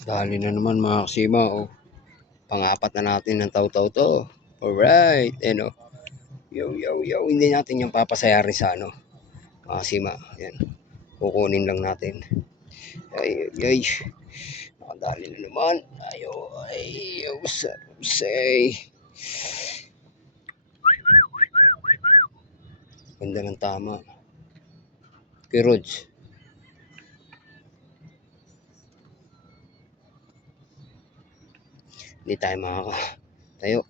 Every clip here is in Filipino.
Dali na naman mga kasima, oh. Pang-apat na natin ng taw-taw to. Alright, ano. Yo, yo, yo. Hindi natin yung papasayarin sa ano. Mga kasima, yan. Kukunin lang natin. Ay, ay, ay. Nakadali na naman. Ayo, ay, say. Ganda ng tama. Kay Rods. Hindi tayo makakatayo.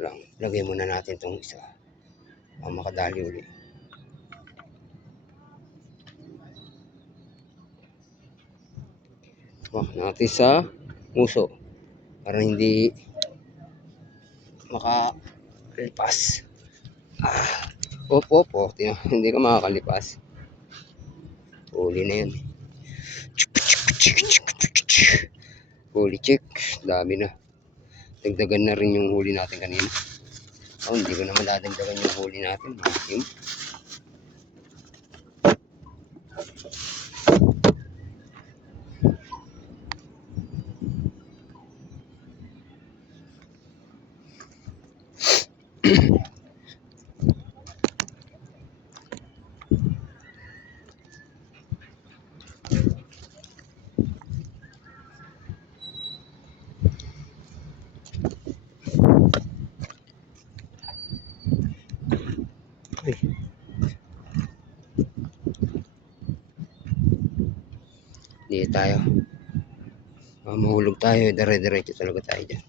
Lang, lagay muna natin itong isa. Makadali ulit. Natin sa muso para hindi makalipas. Opo. Hindi ka makakalipas. Huli na yan. Huli check. Dami na. Dagdagan na rin yung huli natin kanina. Hindi ko naman dadagdagan yung huli natin. Yung Hindi tayo. Mahulog tayo. Dire-diretso talaga tayo dyan.